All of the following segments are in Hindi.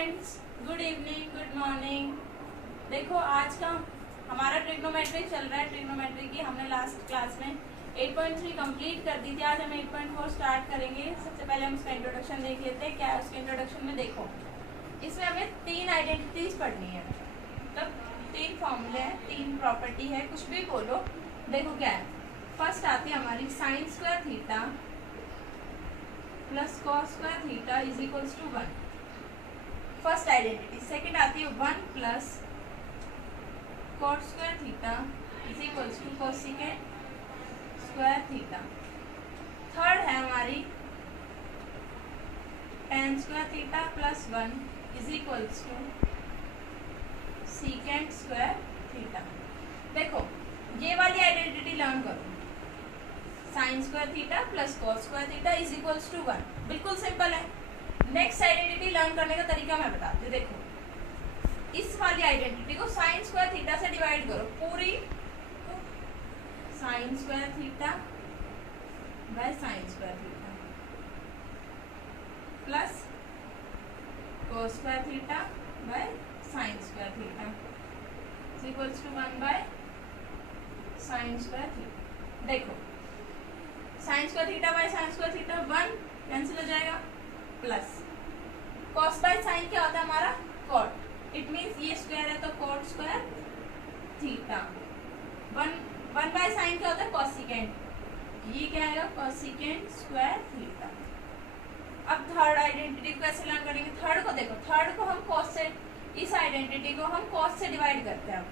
Friends, good evening, good morning. देखो आज का हमारा ट्रिग्नोमेट्री चल रहा है। ट्रिग्नोमेट्री की हमने लास्ट क्लास में 8.3 कंप्लीट कर दी थी। आज हम 8.4 स्टार्ट करेंगे। सबसे पहले हम उसका इंट्रोडक्शन देख लेते हैं। क्या है उसके इंट्रोडक्शन में? देखो, इसमें हमें 3 आइडेंटिटीज पढ़नी है, मतलब 3 फॉर्मूले हैं, 3 प्रॉपर्टी है, कुछ भी बोलो। देखो क्या है, फर्स्ट आती है हमारी sine square theta plus cos square theta is equals to 1, first identity. Second आती है 1 plus cot square theta is equals to cosecant square theta. Third है हमारी tan square theta plus 1 is equals to secant square theta. देखो ये वाली आइडेंटिटी लर्न करो, sine square theta plus cos square theta is equals to 1, बिल्कुल सिंपल है। नेक्स्ट आइडेंटिटी लर्न करने का तरीका मैं बताती हूँ। देखो इस वाली आइडेंटिटी को साइन स्क्वायर थीटा से डिवाइड करो, पूरी sine square theta by sine square theta plus cos square theta by sine square theta is equals to 1 by sine square theta. देखो sine square theta by sine square theta 1 cancel हो जाएगा, प्लस कॉस बाय साइन क्या होता है हमारा? कॉट। इट मीन्स ये स्क्वायर है तो cot square theta. 1 by sine क्या होता है? कॉसिकेंट। ये क्या आएगा? Cosecant square theta. अब थर्ड आइडेंटिटी को कैसे लर्न करेंगे? थर्ड को देखो, थर्ड को हम कॉस से, इस आइडेंटिटी को हम कॉस से डिवाइड करते हैं।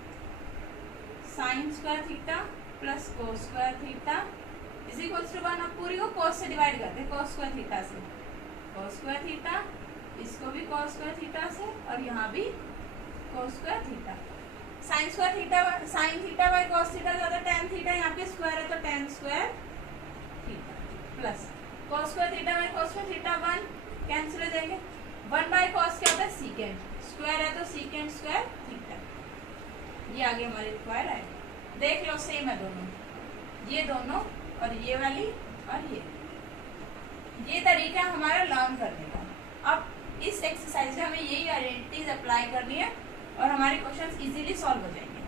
Sine square theta plus cos square theta is equals to 1। अब पूरी को कॉस से डिवाइड करते हैं, कॉस स्क्वायर थीटा से कॉस स्क्वायर थीटा, इसको भी कॉस स्क्वायर थीटा से, और यहाँ भी cos square theta. Sine square theta, sine theta by cos theta क्या होता है? tan theta. यहाँ पे स्क्वायर है तो tan square theta plus cos square theta by cos square theta 1 cancel हो जाएंगे। 1 बाय कॉस क्या होता है? सीकेंट। स्क्वायर है तो सीकेंट स्क्वायर थीटा। ये आगे हमारी रिक्वायर है। देख लो सेम है दोनों, ये दोनों और ये वाली और ये तरीका हमारा लर्न करने का। अब इस एक्सरसाइज में हमें यही आइडेंटिटीज अप्लाई करनी है और हमारे क्वेश्चंस इजीली सॉल्व हो जाएंगे।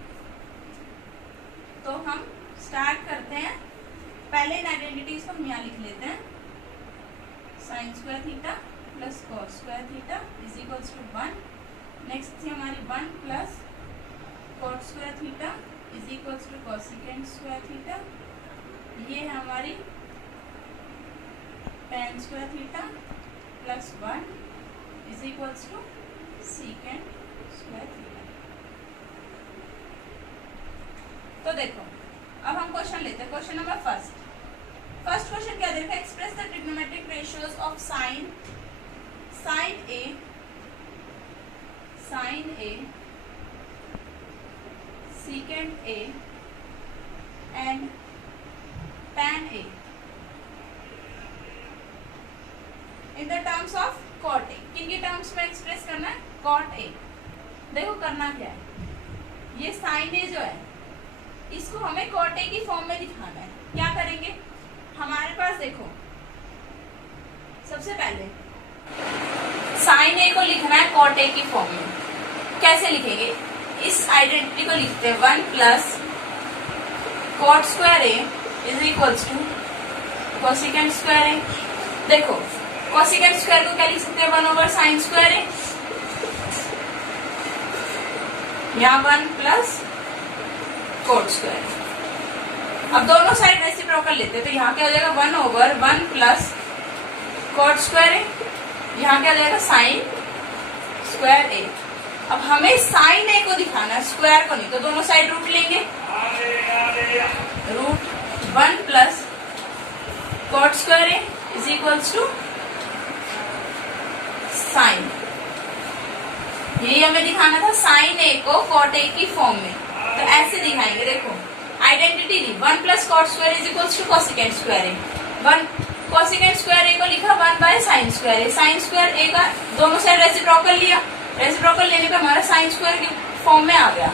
तो हम स्टार्ट करते हैं। पहले इन आइडेंटिटीज को हम यहाँ लिख लेते हैं। Sine square theta plus cos square theta is equals to 1। Next थी हमारी 1 plus cot square theta is equals to cosecant square theta. ये है हमारी tan square theta plus 1 is equals to secant square theta. तो देखो अब हम क्वेश्चन लेते हैं। क्वेश्चन नंबर फर्स्ट क्वेश्चन क्या देखा? Express the trigonometric ratios of sine A secant A and tan A in the terms of cot A। किनके टर्म्स में एक्सप्रेस करना है? cot A। देखो करना क्या है, ये sin A जो है इसको हमें cot A की फॉर्म में दिखाना है। क्या करेंगे? हमारे पास देखो सबसे पहले sin A को लिखना है cot A की फॉर्म में। कैसे लिखेंगे? इस आइडेंटिटी को लिखते हैं 1 plus cot square A is equals to cosecant square A. देखो कोसेकेंट स्क्वायर को क्या लिख सकते हैं? 1 ओवर साइन स्क्वायर ए। यहाँ 1 प्लस कोट स्क्वायर। अब दोनों साइड रेसिप्रोकल लेते हैं तो यहाँ क्या हो जाएगा? 1 ओवर 1 प्लस कोट स्क्वायर ए। यहाँ क्या हो जाएगा? Sign square A. अब हमें साइन ए को दिखाना है, स्क्वायर को नहीं, तो दोनों साइड रूट लेंगे। Root 1 plus cot square A is equals to sine. यही हमें दिखाना था, साइन ए को कॉट ए की फॉर्म में। तो ऐसे दिखाएंगे। देखो आइडेंटिटी दी 1 plus cot square is equals to cosecant square A. 1 cosecant square A को लिखा 1 by sine square A. Sine square A का दोनों साइड रेसिप्रोकल लिया, रेसिप्रोकल लेने पे हमारा साइन स्क्वायर की फॉर्म में आ गया।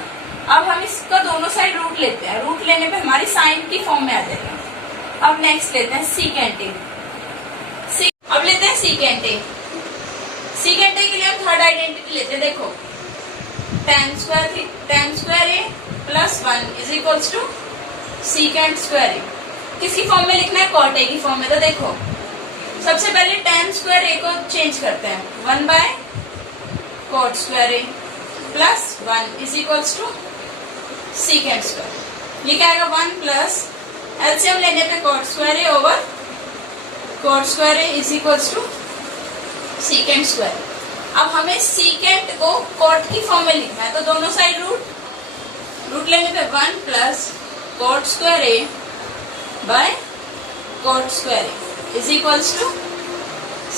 अब हम इसका दोनों साइड रूट लेते हैं, रूट लेने पे हमारी साइन की फॉर्म में आ जाएगा। अब नेक्स्ट लेते हैं सीकेंट ए। अब लेते हैं सीकेंट ए। सीकेंट ए के लिए हम थर्ड आइडेंटिटी लेते हैं। देखो tan square A plus 1 is equals to secant square A. किसकी फॉर्म में लिखना है? कॉट ए की फॉर्म में। तो देखो सबसे पहले tan स्क्वायर ए को चेंज करते हैं, 1 by cot square A plus 1 is equals to secant square. ये क्या आएगा? 1 प्लस एलसीएम लेने पे cot square A over cot square A is equals to secant square. अब हमें सीकेंट को कॉट की फॉर्म में लिखना है, तो दोनों साइड रूट लेने पे 1 plus cot square A by cot square A is equals to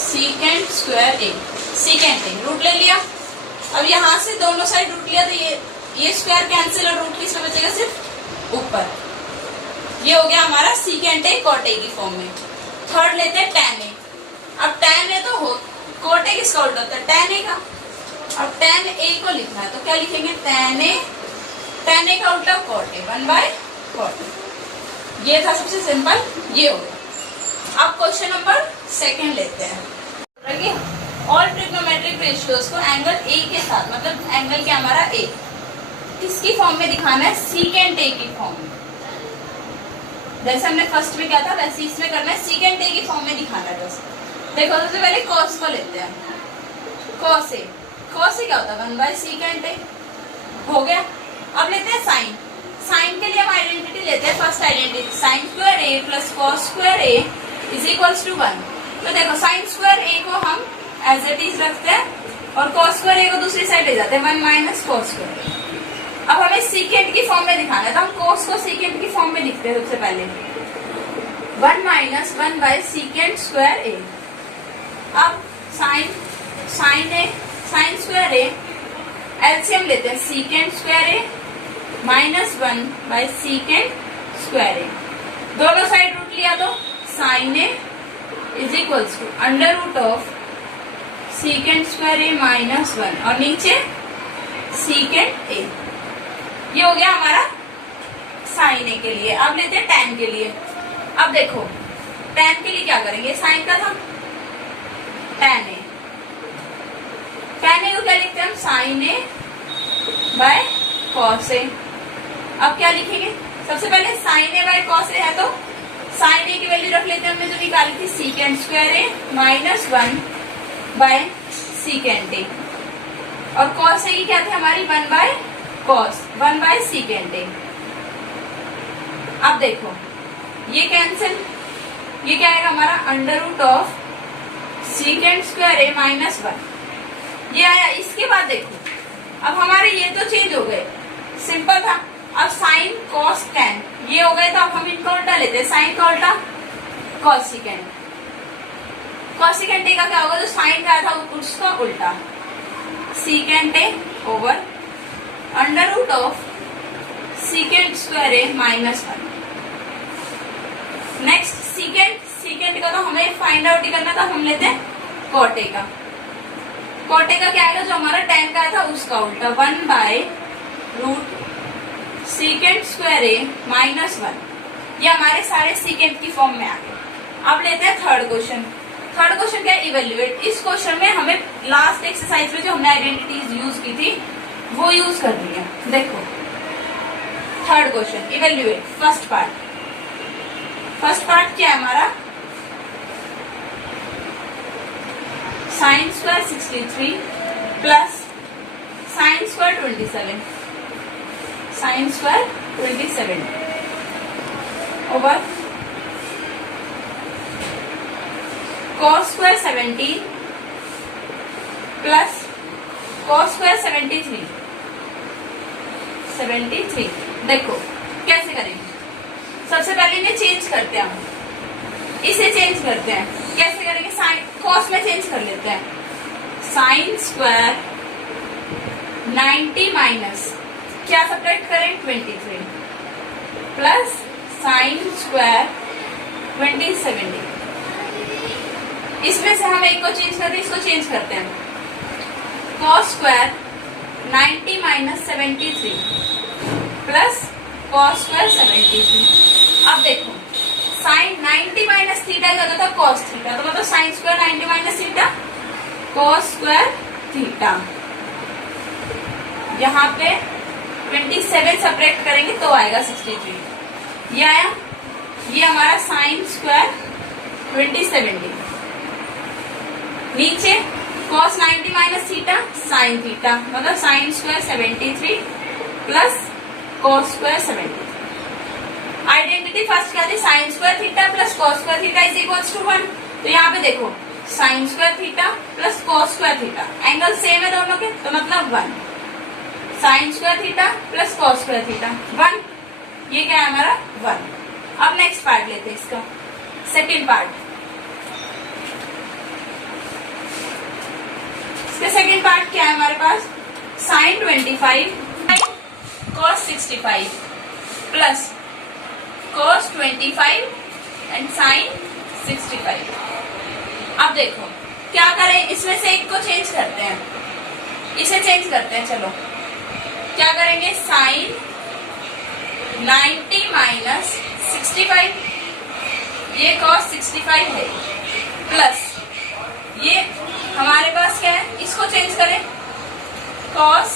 secant square A. Secant A root ले लिया। अब यहाँ से दोनों साइड रूट लिया तो ये स्क्वायर कैंसिल और रूट किसमें बचेगा? सिर्फ ऊपर। ये हो गया हमारा सीकेंट ए कॉट ए की फॉर्म में। थर्ड लेते हैं tan ए। अब tan ए तो हो कॉट ए किसका उल्टा होता है? tan ए का। अब tan ए को लिखना है तो क्या लिखेंगे? tan ए का उल्टा cot A, 1 by cot A. ये था सबसे सिंपल, ये हो गया। अब क्वेश्चन नंबर 2 लेते हैं। ऑल ट्रिग्नोमेट्रिक रेशियोज को एंगल ए के साथ, मतलब एंगल क्या हमारा ए, किसकी फॉर्म में दिखाना है? सीकेंट ए की फॉर्म में। जैसे हमने फर्स्ट में क्या था वैसे इसमें करना है, सीकेंट ए की फॉर्म में दिखाना है बस। देखो सबसे पहले कॉस को लेते हैं। कॉस ए क्या होता है? 1 बाय सीकेंट ए हो गया। अब लेते हैं साइन। साइन के लिए हम आइडेंटिटी लेते हैं, first identity sine square A plus cos square A is equals to 1। तो देखो साइन स्क्वायर ए को हम एज इट इज रखते हैं और कॉस स्क्वायर ए को दूसरी साइड ले जाते हैं, 1 माइनस कॉस स्क्वायर। अब हमें सीकेंट की फॉर्म में दिखाना है तो हम कॉस को सीकेंट की फॉर्म में लिखते हैं सबसे पहले, 1 minus 1 by secant square A. अब साइन स्क्वायर ए एलसीएम लेते हैं, secant square A minus 1 by secant square A. दोनों साइड रूट लिया तो sine A is equals to under root of secant square A minus 1 और नीचे सीकेंट ए। ये हो गया हमारा साइन ए के लिए। अब लेते हैं tan के लिए। अब देखो tan के लिए क्या करेंगे? साइन का था tan ए को क्या लिखते हैं हम? Sign A by cos A. अब क्या लिखेंगे? सबसे पहले साइन ए बाय कॉस ए है तो साइन ए की वैल्यू रख लेते हैं, हमने जो निकाली थी secant square A minus 1 by secant A. और कॉस ए की क्या थी हमारी? 1 by cos 1 by secant A. अब देखो ये कैंसिल, ये क्या आएगा हमारा? Under root of secant square A minus 1 ये आया। इसके बाद देखो अब हमारे ये तो चेंज हो गए, सिंपल था। अब साइन कॉस टैन ये हो गए, तो अब हम इनका उल्टा लेते हैं, साइन का उल्टा cosecant. Cosecant A का क्या होगा? जो साइन का था उसका उल्टा, secant A over under root of secant square A minus 1। Next secant का तो हमें फाइंड आउट ही करना था, हम लेते हैं कॉट ए का। कॉट ए का क्या आएगा? जो हमारा tan का था उसका उल्टा, 1 by root secant square A minus 1। ये हमारे सारे सीकेंट की फॉर्म में आ गए। अब लेते हैं थर्ड क्वेश्चन। थर्ड क्वेश्चन क्या है? इवेल्युएट। इस क्वेश्चन में हमें लास्ट एक्सरसाइज में जो हमने आइडेंटिटीज यूज की थी वो यूज करनी है। देखो third question evaluate. First part क्या है हमारा? Sine square 63 plus sine square 27, sine square 27 over cos square 17 plus cos square 73। देखो कैसे करेंगे? सबसे पहले इन्हें चेंज करते हैं, हम इसे चेंज करते हैं। कैसे करेंगे? साइन कॉस में चेंज कर लेते हैं, साइन स्क्वायर 90 माइनस क्या सब्ट्रैक्ट करें? 23 प्लस साइन स्क्वायर 27। इसमें से हम एक को चेंज करते हैं, इसको चेंज करते हैं, cos square 90 minus 73 plus cos square 73। अब देखो साइन 90 माइनस थीटा क्या होता था? Cos theta. तो मतलब sine square 90 minus theta cos square theta. यहाँ पे 27 सेपरेट करेंगे तो आएगा 63। ये आया, ये हमारा साइन स्क्वायर 20/70। नीचे cos 90 minus theta sine theta, मतलब sine square 73 plus cos square 70। Identity first क्या थी, sine square theta plus cos square theta is equals to 1। तो यहाँ पे देखो sine square theta plus cos square theta, angle same है दोनों के, तो मतलब 1। Sine square theta plus cos square theta 1, ये क्या है हमारा 1। अब नेक्स्ट पार्ट लेते हैं इसका, सेकेंड पार्ट। इसका सेकेंड पार्ट क्या है हमारे पास, sine 25 cos 65 plus cos 25 and sine 65। अब देखो क्या करें, इसमें से एक को चेंज करते हैं, इसे चेंज करते हैं। चलो क्या करेंगे, साइन 90 माइनस 65, ये cos 65 है, प्लस ये हमारे पास क्या है, इसको चेंज करें, cos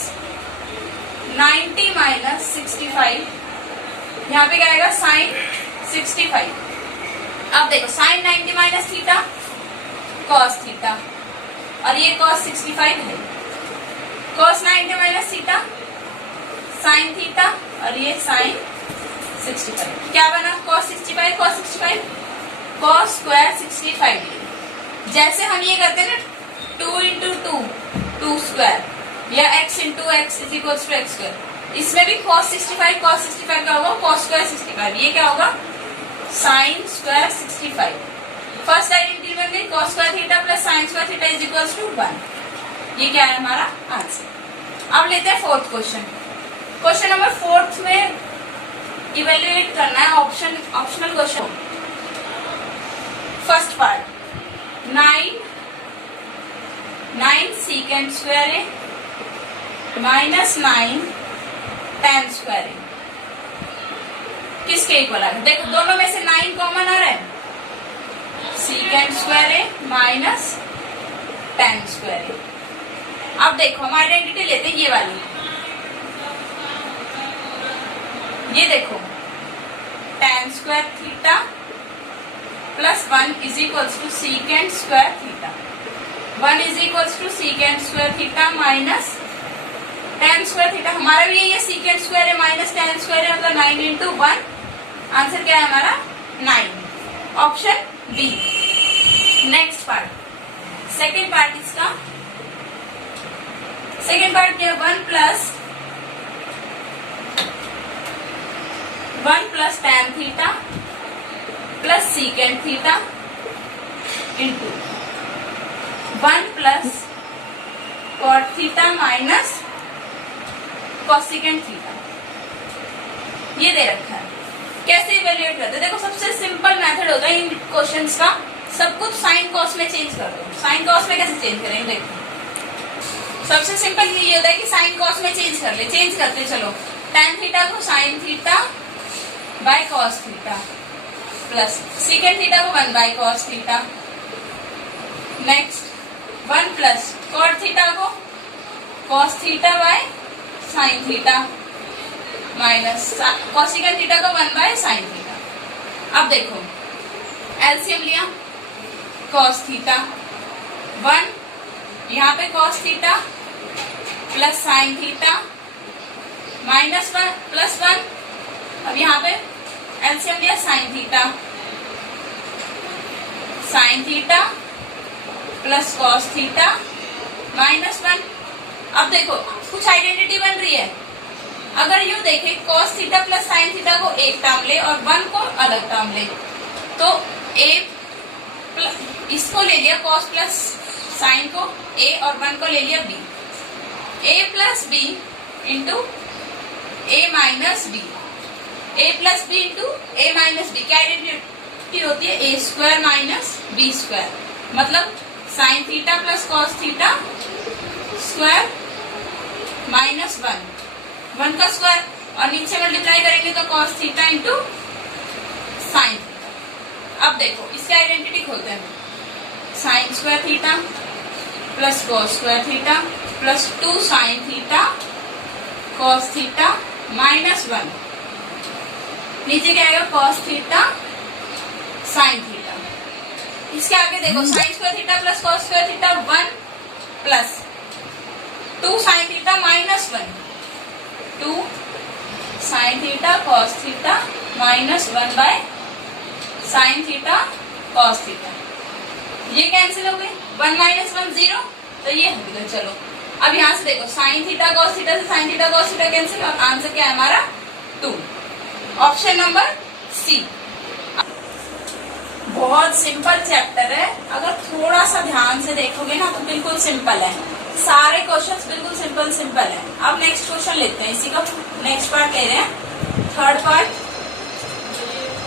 90 माइनस 65, यहाँ पे क्या आएगा साइन 65। अब देखो sine 90 minus theta cos theta, और ये cos 65 है, cos 90 minus theta sine theta, और ये साइन 65। क्या बना, cos 65 cos 65 cos स्क्वायर 65। जैसे हम ये करते हैं ना 2 इंटू 2 स्क्वायर, या x into x is equal to x square, इसमें भी cos 65 क्या होगा, cos स्क्वायर 65। ये क्या होगा, साइन स्क्वायर 65। फर्स्ट आइडेंटिटी बन गई, cos square theta plus sine square theta is equal to 1। ये क्या है हमारा आंसर। अब लेते हैं फोर्थ क्वेश्चन। क्वेश्चन नंबर 4 में इवेल्युएट करना है optional question. First part 9 सीकेंड square है माइनस 9 tan स्क्वायर है, किसके इक्वल है, देखो दोनों में से 9 कॉमन आ रहा है, सीकेंड स्क्वायर है माइनस tan स्क्वायर है। अब देखो हम आइडेंटिटी लेते हैं ये वाली, ये देखो tan square theta plus 1 is equals to secant square theta, 1 is equals to secant square theta minus tan square theta. हमारा भी ये सीकेंड स्क्वायर है माइनस tan स्क्वायर है, मतलब 9 इंटू 1। आंसर क्या है हमारा 9, option B. Next part, second part इसका, सेकेंड पार्ट क्या है, 1 plus tan theta plus secant theta into 1 plus cot theta minus cosecant theta. ये दे रखा है, कैसे इवेल्युएट करते हैं, देखो सबसे सिंपल मेथड होता है इन क्वेश्चंस का, सब कुछ साइन कॉस में चेंज कर दो। साइन कॉस में कैसे चेंज करेंगे, देखो सबसे सिंपल ये होता है कि साइन कॉस में चेंज कर ले, चेंज करते चलो, tan थीटा को sign theta by cos theta plus secant theta को 1 by cos theta. Next 1 plus cot theta को cos theta by sine theta minus cosecant theta को 1 बाय साइन थीटा। अब देखो एलसीएम लिया, cos थीटा 1, यहाँ पे cos theta plus sine theta minus 1 plus 1। अब यहाँ पे एलसीएम लिया, sign theta plus cos theta minus 1। अब देखो कुछ आइडेंटिटी बन रही है, अगर यू देखे cos theta plus sine theta को एक टर्म ले और 1 को अलग टर्म ले, तो इसको ले लिया cos प्लस साइन को a और 1 को ले लिया b, a plus b into a minus b, a plus b into a minus b। क्या आइडेंटिटी होती है, a square minus b square, मतलब sine theta plus cos theta square minus 1 का स्क्वायर, और नीचे मल्टीप्लाई करेंगे तो cos theta into sine theta. अब देखो इसकी आइडेंटिटी खोलते हैं, sine square theta plus cos square theta plus 2 sine theta cos theta minus 1, नीचे क्या आएगा कॉस थीटा साइन थीटा। इसके आगे देखो sine square theta plus cos square theta 1 plus 2 sine theta minus 1, 2 sine theta cos theta minus 1 by sine theta cos theta. ये कैंसिल हो गई, 1 माइनस 1 0, तो ये हो गया। चलो अब यहाँ से देखो साइन थीटा कॉस थीटा से sine theta cos theta cancel, और आंसर क्या है हमारा 2, ऑप्शन नंबर सी। बहुत सिंपल चैप्टर है, अगर थोड़ा सा ध्यान से देखोगे ना तो बिल्कुल सिंपल है, सारे क्वेश्चंस बिल्कुल सिंपल है। अब नेक्स्ट क्वेश्चन लेते हैं, इसी का नेक्स्ट पार्ट ले रहे हैं, थर्ड पार्ट।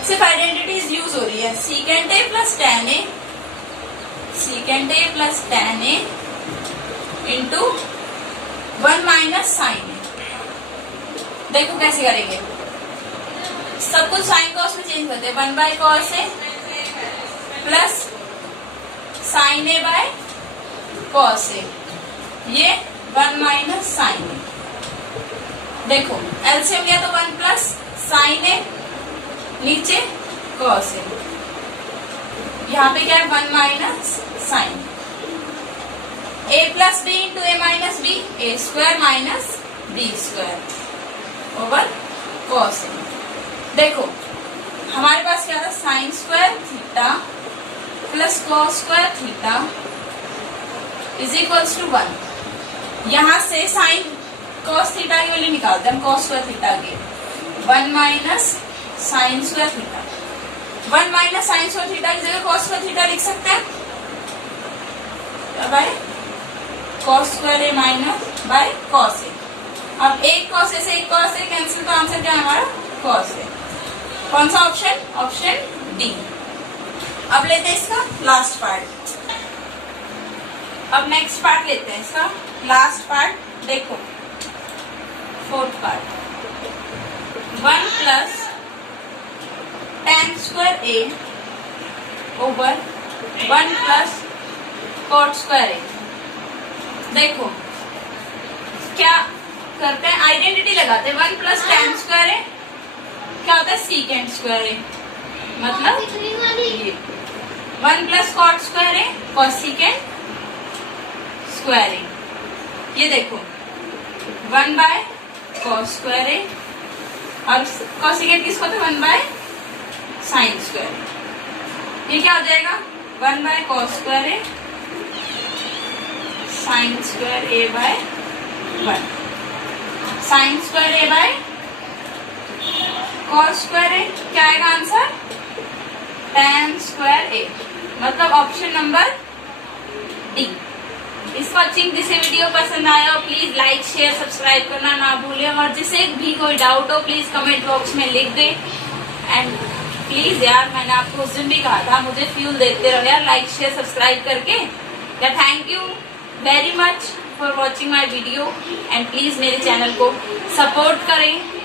सिर्फ आइडेंटिटीज यूज हो रही है, secant A plus tan A, secant A plus tan A into 1 minus sine A. देखो कैसे करेंगे, सब कुछ साइन कॉस में चेंज करते हैं, 1 by cos A plus sine A by cos A, ये 1 माइनस साइन ए। देखो एलसीएम लिया तो 1 प्लस साइन ए, नीचे कॉस ए, यहाँ पे क्या है 1 minus sine A plus B into A minus B, A square minus B square over cos A. देखो हमारे पास क्या था, sine square theta plus cos square theta is equals to 1। यहां से साइन कॉस थीटा की वैल्यू निकालते हैं हम, कॉस स्क्वायर थीटा की 1 minus sine square theta, 1 minus sine square theta की जगह कॉस स्क्वायर थीटा लिख सकते हैं bye cos square A minus by cos A. अब एक कॉस ए से एक कॉस ए कैंसिल, तो आंसर क्या है हमारा कॉस ए। कौन सा ऑप्शन, ऑप्शन डी। अब लेते हैं इसका लास्ट पार्ट, अब नेक्स्ट पार्ट लेते हैं इसका लास्ट पार्ट। देखो fourth part, 1 plus tan square A over 1 plus cot square A. देखो क्या करते हैं, आइडेंटिटी लगाते हैं, 1 प्लस टेन स्क्वायर ए क्या होता है सीकेंट स्क्वायर ए, मतलब ये 1 प्लस कॉट स्क्वायर ए कॉसिकेंट स्क्वायर ए। ये देखो 1 बाय कॉस स्क्वायर ए, और कॉसिकेंट किसको था 1 बाय साइन स्क्वायर। ये क्या हो जाएगा 1 by cos square A sine square A by 1, sine square A by cos square A, क्या आएगा आंसर tan स्क्वायर ए, मतलब ऑप्शन नंबर डी। इस वॉचिंग जिसे वीडियो पसंद आया हो प्लीज लाइक शेयर सब्सक्राइब करना ना भूलें, और जिसे भी कोई डाउट हो प्लीज कमेंट बॉक्स में लिख दे। एंड प्लीज यार मैंने आपको उस दिन भी कहा था मुझे फ्यूल देते रहो यार लाइक शेयर सब्सक्राइब करके। Thank you very much for watching my video, and please मेरे चैनल को सपोर्ट करें।